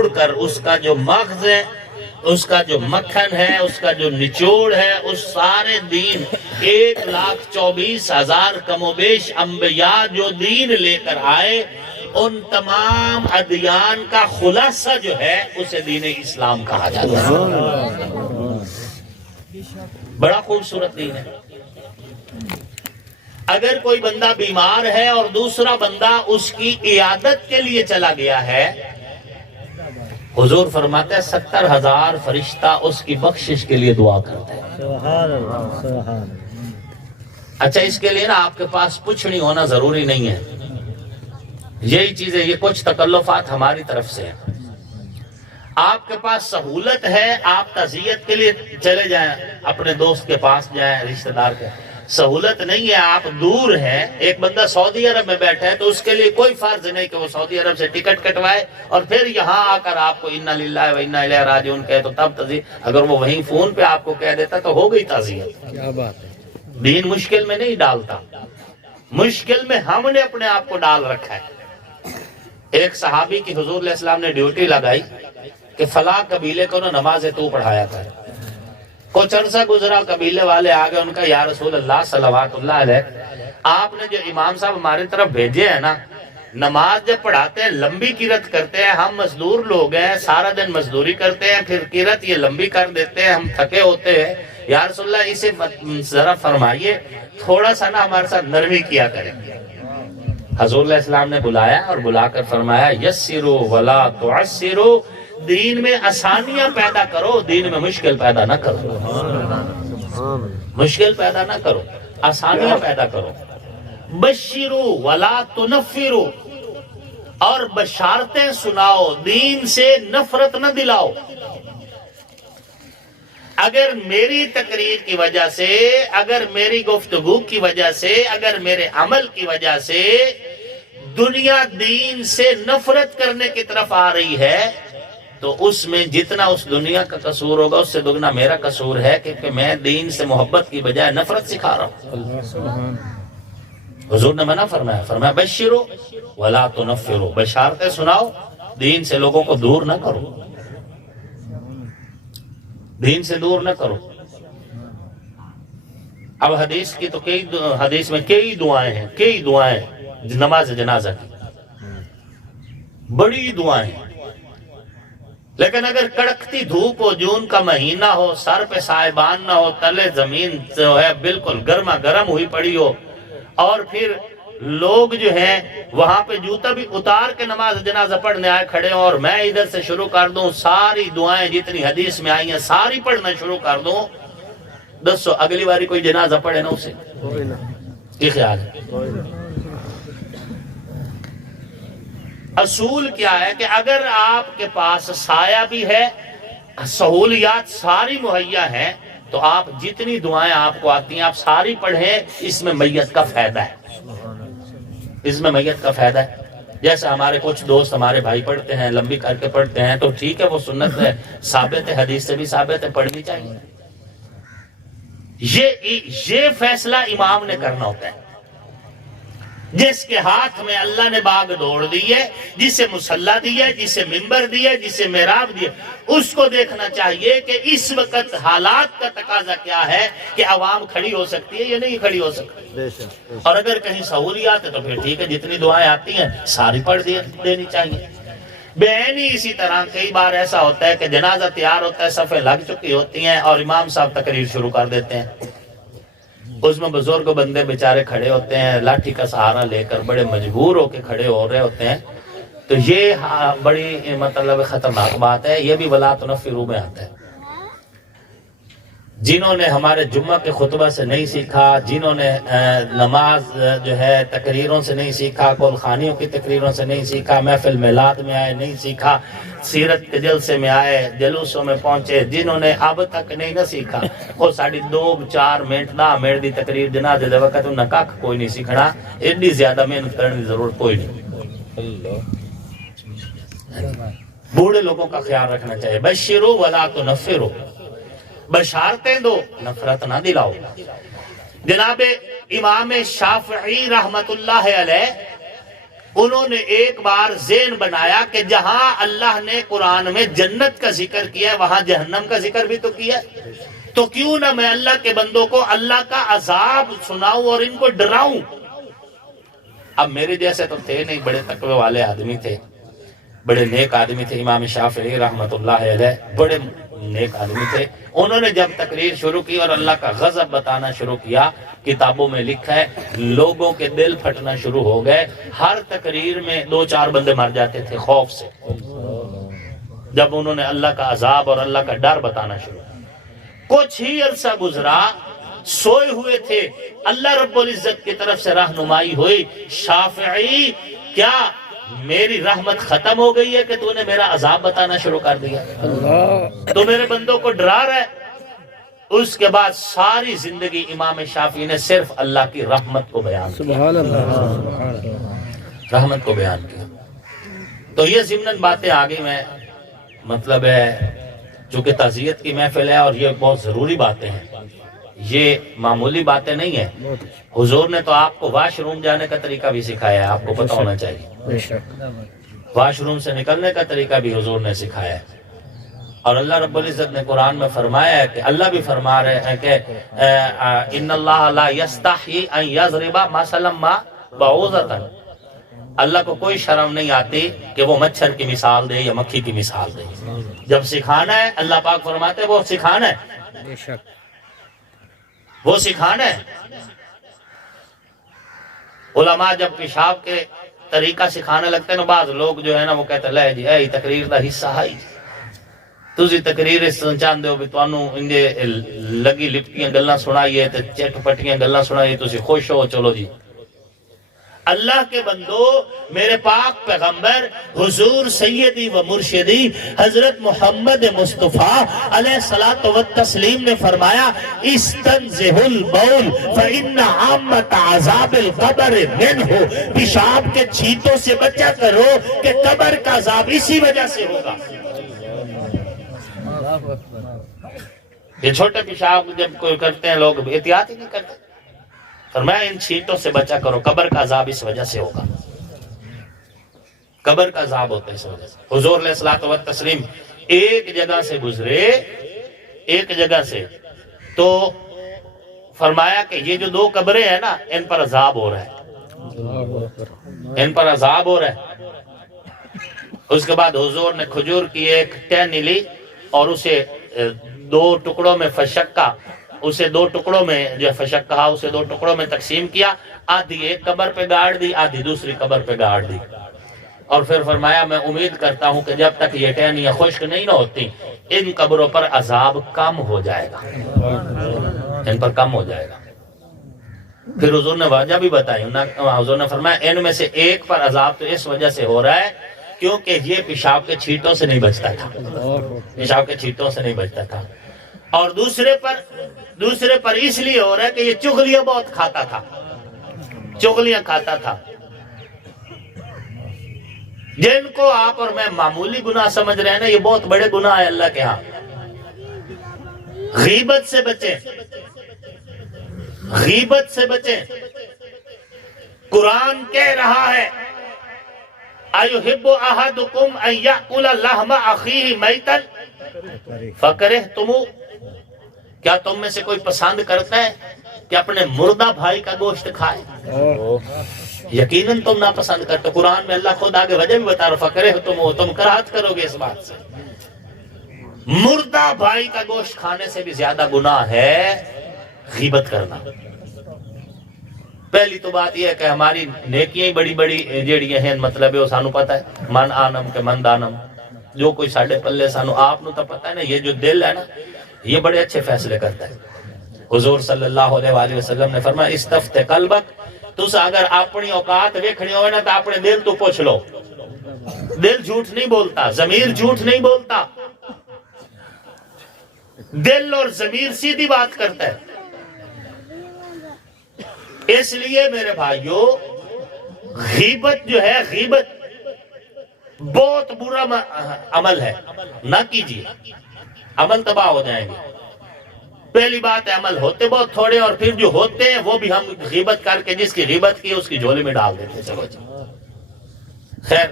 توڑ کر اس کا جو مغز ہے، اس کا جو مکھن ہے، اس کا جو نچوڑ ہے، اس سارے دین 1,24,000 کم و بیش انبیاء جو دین لے کر آئے، ان تمام ادیان کا خلاصہ جو ہے اسے دین اسلام کہا جاتا ہے۔ بڑا خوبصورت دین ہے۔ اگر کوئی بندہ بیمار ہے اور دوسرا بندہ اس کی عیادت کے لیے چلا گیا ہے، حضور فرماتے ہیں 70,000 فرشتہ اس کی بخشش کے لیے دعا کرتے ہیں۔ سبحان اللہ، سبحان اللہ۔ اچھا، اس کے لیے نا آپ کے پاس کچھ نہیں ہونا ضروری نہیں ہے، یہی چیزیں، یہ کچھ تکلفات ہماری طرف سے ہیں۔ آپ کے پاس سہولت ہے، آپ تعزیت کے لیے چلے جائیں، اپنے دوست کے پاس جائیں، رشتہ دار کے۔ سہولت نہیں ہے، آپ دور ہیں، ایک بندہ سعودی عرب میں بیٹھا ہے تو اس کے لیے کوئی فرض نہیں کہ وہ سعودی عرب سے ٹکٹ کٹوائے اور پھر یہاں آ کر آپ کو انا للہ و انا الیہ راجعون کہے تو تب تعزیت۔ اگر وہ وہیں فون پہ آپ کو کہہ دیتا تو ہو گئی تعزیت۔ کیا بات ہے۔ دین مشکل میں نہیں ڈالتا، مشکل میں ہم نے اپنے آپ کو ڈال رکھا ہے۔ ایک صحابی کی حضور علیہ السلام نے ڈیوٹی لگائی کہ فلاں قبیلے کو نا نماز تو پڑھایا کر۔ کچھ عرصہ گزرا، قبیلے والے آگے، ان کا یا رسول اللہ صلوات اللہ علیہ، آپ نے جو امام صاحب ہماری طرف بھیجے ہیں نا، نماز جب پڑھاتے ہیں لمبی قرت کرتے ہیں، ہم مزدور لوگ ہیں، سارا دن مزدوری کرتے ہیں، پھر قرت یہ لمبی کر دیتے ہیں، ہم تھکے ہوتے ہیں، یا رسول اللہ اسے ذرا فرمائیے تھوڑا سا نا ہمارے ساتھ نرمی کیا کریں۔ حضور علیہ السلام نے بلایا اور بلا کر فرمایا یسروا ولا تعسروا، دین میں آسانیاں پیدا کرو، دین میں مشکل پیدا نہ کرو، مشکل پیدا نہ کرو، آسانیاں پیدا کرو۔ بشروا ولا تنفروا، اور بشارتیں سناؤ، دین سے نفرت نہ دلاؤ۔ اگر میری تقریر کی وجہ سے، اگر میری گفتگو کی وجہ سے، اگر میرے عمل کی وجہ سے دنیا دین سے نفرت کرنے کی طرف آ رہی ہے تو اس میں جتنا اس دنیا کا قصور ہوگا اس سے دگنا میرا قصور ہے، کیونکہ میں دین سے محبت کی بجائے نفرت سکھا رہا ہوں۔ حضور نے منع فرمایا، فرمایا بشروا ولا تنفروا، بشارتیں سناؤ، دین سے لوگوں کو دور نہ کرو، دین سے دور نہ کرو۔ اب حدیث کی تو حدیث میں کئی دعائیں ہیں، کئی دعائیں نماز جنازہ کی، بڑی دعائیں۔ لیکن اگر کڑکتی دھوپ ہو، جون کا مہینہ ہو، سر پہ سائبان نہ ہو، تلے زمین جو ہے بالکل گرما گرم ہوئی پڑی ہو، اور پھر لوگ جو ہیں وہاں پہ جوتا بھی اتار کے نماز جنازہ پڑھنے آئے کھڑے ہوں، اور میں ادھر سے شروع کر دوں ساری دعائیں جتنی حدیث میں آئی ہیں ساری پڑھنا شروع کر دوں، دسو اگلی باری کوئی جنازہ پڑھے نا اسے؟ یہ خیال ہے۔ اصول کیا ہے کہ اگر آپ کے پاس سایہ بھی ہے، سہولیات ساری مہیا ہیں، تو آپ جتنی دعائیں آپ کو آتی ہیں آپ ساری پڑھیں، اس میں میت کا فائدہ ہے، اس میں میت کا فائدہ ہے۔ جیسے ہمارے کچھ دوست ہمارے بھائی پڑھتے ہیں، لمبی کر کے پڑھتے ہیں، تو ٹھیک ہے، وہ سنت ہے، ثابت ہے، حدیث سے بھی ثابت ہے، پڑھنی چاہیے۔ یہ فیصلہ امام نے کرنا ہوتا ہے۔ جس کے ہاتھ میں اللہ نے باغ دوڑ دی ہے، جسے مصلی دی ہے، جسے منبر دی ہے، جسے محراب دی ہے، اس کو دیکھنا چاہیے کہ اس وقت حالات کا تقاضا کیا ہے کہ عوام کھڑی ہو سکتی ہے یا نہیں کھڑی ہو سکتی، اور اگر کہیں سہولیات ہے تو پھر ٹھیک ہے، جتنی دعائیں آتی ہیں ساری پڑھ دینی چاہیے۔ بہنی اسی طرح کئی بار ایسا ہوتا ہے کہ جنازہ تیار ہوتا ہے، صفیں لگ چکی ہوتی ہیں اور امام صاحب تقریر شروع کر دیتے ہیں، اس میں بزرگ بندے بیچارے کھڑے ہوتے ہیں لاٹھی کا سہارا لے کر، بڑے مجبور ہو کے کھڑے ہو رہے ہوتے ہیں، تو یہ بڑی مطلب خطرناک بات ہے۔ یہ بھی ولا تنفروا میں آتا ہے۔ جنہوں نے ہمارے جمعہ کے خطبہ سے نہیں سیکھا، جنہوں نے نماز جو ہے تقریروں سے نہیں سیکھا، کول خانیوں کی تقریروں سے نہیں سیکھا، محفل میلاد میں آئے نہیں سیکھا، سیرت کے جلسے میں آئے، جلوسوں میں پہنچے، جنہوں نے اب تک نہیں نہ سیکھا، وہ ساڑھی 2-4 منٹ 10 منٹ دی تقریر جنازے دے وقت انہاں کاکھ کوئی نہیں سیکھنا، ایڈی زیادہ محنت کرنے کی ضرورت کوئی نہیں۔ بوڑھے لوگوں کا خیال رکھنا چاہیے۔ بشروا ولا تنفروا، بشارتیں دو، نفرت نہ دلاؤ۔ جناب امام شافعی رحمت اللہ علیہ انہوں نے ایک بار ذہن بنایا کہ جہاں اللہ نے قرآن میں جنت کا ذکر کیا ہے وہاں جہنم کا ذکر بھی تو کیا ہے، تو کیوں نہ میں اللہ کے بندوں کو اللہ کا عذاب سناؤں اور ان کو ڈراؤں۔ اب میرے جیسے تو تھے نہیں، بڑے تقوی والے آدمی تھے، بڑے نیک آدمی تھے، امام شافعی رحمت اللہ علیہ بڑے نیک آدمی تھے۔ انہوں نے جب تقریر شروع کی اور اللہ کا غضب بتانا شروع کیا، کتابوں میں لکھا ہے لوگوں کے دل پھٹنا شروع ہو گئے، ہر تقریر میں 2-4 بندے مر جاتے تھے خوف سے، جب انہوں نے اللہ کا عذاب اور اللہ کا ڈر بتانا شروع کیا۔ کچھ ہی عرصہ گزرا، سوئے ہوئے تھے، اللہ رب العزت کی طرف سے رہنمائی ہوئی، شافعی کیا میری رحمت ختم ہو گئی ہے کہ تو نے میرا عذاب بتانا شروع کر دیا، تو میرے بندوں کو ڈرا رہا ہے؟ اس کے بعد ساری زندگی امام شافعی نے صرف اللہ کی رحمت کو بیان کیا، سبحان اللہ، رحمت کو بیان کیا۔ تو یہ ضمناً باتیں آگے میں مطلب ہے چونکہ تعزیت کی محفل ہے اور یہ بہت ضروری باتیں ہیں، یہ معمولی باتیں نہیں ہیں۔ حضور نے تو آپ کو واش روم جانے کا طریقہ بھی سکھایا ہے، آپ کو پتہ ہونا چاہیے، بے شک، واش روم سے نکلنے کا طریقہ بھی حضور نے سکھایا ہے۔ اور اللہ رب العزت نے قرآن میں فرمایا ہے کہ اللہ بھی فرما رہے ہیں کہ ان اللہ لا یستحی ان یضرب مثلا ما بعوضۃ، اللہ کو کوئی شرم نہیں آتی کہ وہ مچھر کی مثال دے یا مکھی کی مثال دے، جب سکھانا ہے اللہ پاک فرماتے ہیں وہ سکھانا ہے، بے شک، وہ سکھانا ہے۔ علماء جب پیشاب کے طریقہ سکھانے لگتے ہیں نا، بعض لوگ جو ہے نا وہ کہتے ہیں لے جی اے تقریر دا حصہ ہے، تسی تقریر اس چاہتے ہو بھی تانوں انجے لگی لپٹیاں گلاں سنائیے تے چٹ پٹیاں گلاں سنائیے تسی خوش ہو، چلو جی۔ اللہ کے بندو، میرے پاک پیغمبر حضور سیدی و مرشدی حضرت محمد مصطفیٰ علیہ الصلوۃ والتسلیم نے فرمایا استنزہ البول فإن عامت عذاب القبر منہ، پیشاب کے چھینٹوں سے بچا کرو کہ قبر کا عذاب اسی وجہ سے ہوگا۔ یہ چھوٹے پیشاب جب کوئی کرتے ہیں لوگ احتیاط ہی نہیں کرتے، فرمایا ان چھینٹوں سے بچا کرو، قبر کا عذاب اس وجہ سے ہوگا، قبر کا عذاب ہوتا ہے اس وجہ سے۔ حضور علیہ الصلوۃ والتسلیم ایک جگہ سے گزرے، ایک جگہ سے، تو فرمایا کہ یہ جو 2 قبریں ہیں نا ان پر عذاب ہو رہا ہے، ان پر عذاب ہو رہا ہے۔ اس کے بعد حضور نے کھجور کی ایک ٹہنی لی اور اسے 2 ٹکڑوں میں فشکا، اسے 2 ٹکڑوں میں جو فشک کہا اسے 2 ٹکڑوں میں تقسیم کیا، آدھی ایک قبر پہ گاڑ دی، آدھی دوسری قبر پہ گاڑ دی، اور پھر فرمایا میں امید کرتا ہوں کہ جب تک یہ ٹہنیاں خشک نہیں نہ ہوتی ان قبروں پر عذاب کم ہو جائے گا، ان پر کم ہو جائے گا۔ پھر حضور نے وجہ بھی بتائی، حضور نے فرمایا ان میں سے ایک پر عذاب تو اس وجہ سے ہو رہا ہے کیونکہ یہ پیشاب کے چھینٹوں سے نہیں بچتا تھا، پیشاب کے چھینٹوں سے نہیں بچتا تھا، اور دوسرے پر اس لیے ہو رہا ہے کہ یہ چغلیاں بہت کھاتا تھا، چغلیاں کھاتا تھا، جن کو آپ اور میں معمولی گناہ سمجھ رہے ہیں نا، یہ بہت بڑے گناہ ہے اللہ کے ہاں۔ غیبت سے بچیں، غیبت سے بچیں۔ قرآن کہہ رہا ہے اَيُحِبُّ أَحَدُكُمْ أَن يَأْكُلَ لَحْمَ أَخِيهِ مَيْتًا فَكَرِهْتُمُوهُ، کیا تم میں سے کوئی پسند کرتا ہے کہ اپنے مردہ بھائی کا گوشت کھائے؟ یقیناً تم ناپسند کرتے۔ قرآن میں اللہ خود آگے وجہ بھی بتا رہا فَكَرِهْتُمُوهُ، تم کراہت کرو گے اس بات سے۔ مردہ بھائی کا گوشت کھانے سے بھی زیادہ گناہ ہے غیبت کرنا۔ پہلی تو بات یہ ہے کہ ہماری نیکیاں ہی بڑی بڑی جیڑیاں ہیں، مطلب ہے وہ سانو پتہ ہے، من آنم کے من دانم، جو کوئی ساڑھے پلے سانو آپ نو تو پتہ ہے نا، یہ جو دل ہے نا یہ بڑے اچھے فیصلے کرتا ہے۔ حضور صلی اللہ علیہ وآلہ وسلم نے فرمایا استفت قلبک، تسا اگر اپنی اوقات ویکھنی ہوئے نا تو اپنے دل تو پوچھ لو، دل جھوٹ نہیں بولتا، ضمیر جھوٹ نہیں بولتا، دل اور ضمیر سیدھی بات کرتا ہے۔ اس لیے میرے بھائیو غیبت جو ہے، غیبت بہت برا عمل ہے، نہ کیجیے، عمل تباہ ہو جائیں گے۔ پہلی بات ہے عمل ہوتے بہت تھوڑے، اور پھر جو ہوتے ہیں وہ بھی ہم غیبت کر کے جس کی غیبت کی اس کی جھولی میں ڈال دیتے، چلو جی خیر